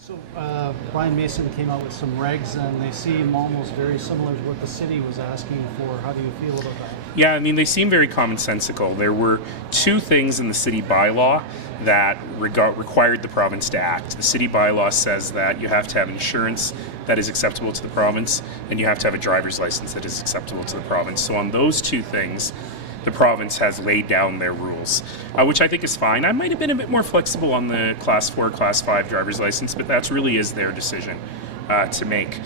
So Brian Mason came out with some regs, and they seem almost very similar to what the city was asking for. How do you feel about that? Yeah, I mean, they seem very commonsensical. There were two things in the city bylaw that required the province to act. The city bylaw says that you have to have insurance that is acceptable to the province, and you have to have a driver's license that is acceptable to the province. So on those two things, the province has laid down their rules, which I think is fine. I might have been a bit more flexible on the Class 4, Class 5 driver's license, but that really is their decision to make.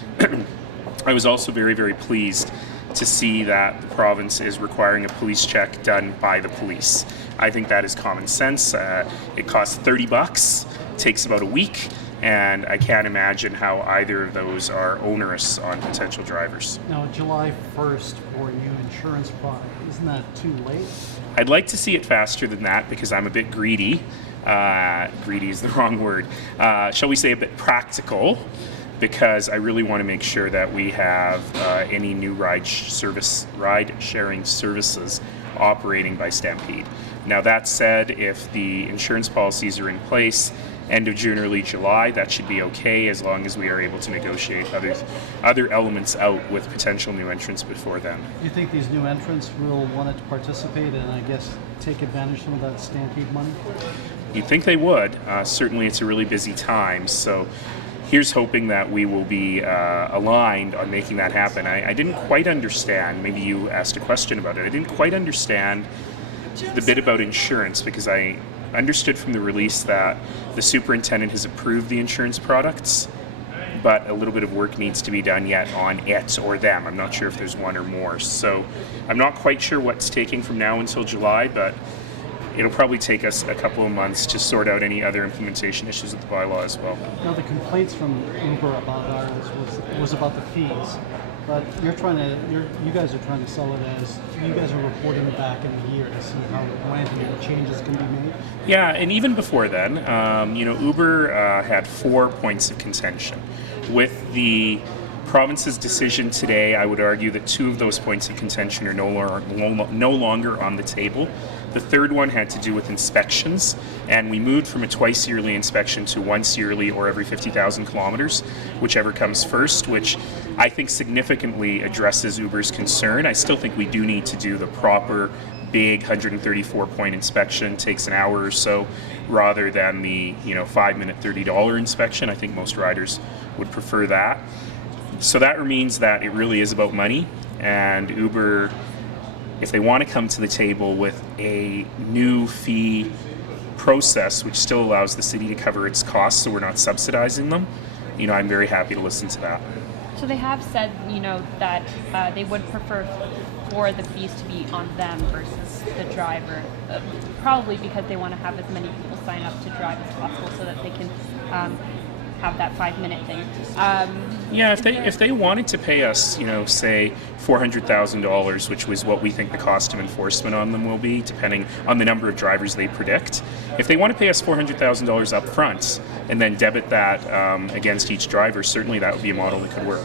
I was also very, very pleased to see that the province is requiring a police check done by the police. I think that is common sense. It costs $30, takes about a week, and I can't imagine how either of those are onerous on potential drivers. Now, July 1st for new insurance product, isn't that too late? I'd like to see it faster than that because I'm a bit greedy. Greedy is the wrong word. Shall we say a bit practical, because I really want to make sure that we have any new ride-sharing services operating by Stampede. Now that said, if the insurance policies are in place end of June, early July, that should be okay as long as we are able to negotiate other elements out with potential new entrants before then. Do you think these new entrants will want to participate and, I guess, take advantage of some of that Stampede money? You'd think they would. Certainly it's a really busy time, so here's hoping that we will be aligned on making that happen. I didn't quite understand, maybe you asked a question about it, I didn't quite understand the bit about insurance, because I understood from the release that the superintendent has approved the insurance products, but a little bit of work needs to be done yet on it or them. I'm not sure if there's one or more. So I'm not quite sure what's taking from now until July, but it'll probably take us a couple of months to sort out any other implementation issues with the bylaw as well. Now, the complaints from Uber about ours was about the fees, but you guys are trying to sell it as you guys are reporting back in a year to see when any changes can be made. Yeah, and even before then, Uber had 4 points of contention. With the province's decision today, I would argue that 2 of those points of contention are no longer on the table. The third one had to do with inspections, and we moved from a twice yearly inspection to once yearly or every 50,000 kilometers, whichever comes first, which I think significantly addresses Uber's concern. I still think we do need to do the proper big 134-point inspection, takes an hour or so, rather than the 5-minute $30 inspection. I think most riders would prefer that. So that means that it really is about money, and Uber, if they want to come to the table with a new fee process which still allows the city to cover its costs so we're not subsidizing them, I'm very happy to listen to that. So they have said, that they would prefer for the fees to be on them versus the driver, probably because they want to have as many people sign up to drive as possible so that they can have that 5-minute thing. Yeah, if they wanted to pay us, say $400,000, which was what we think the cost of enforcement on them will be, depending on the number of drivers they predict. If they want to pay us $400,000 up front and then debit that against each driver, certainly that would be a model that could work.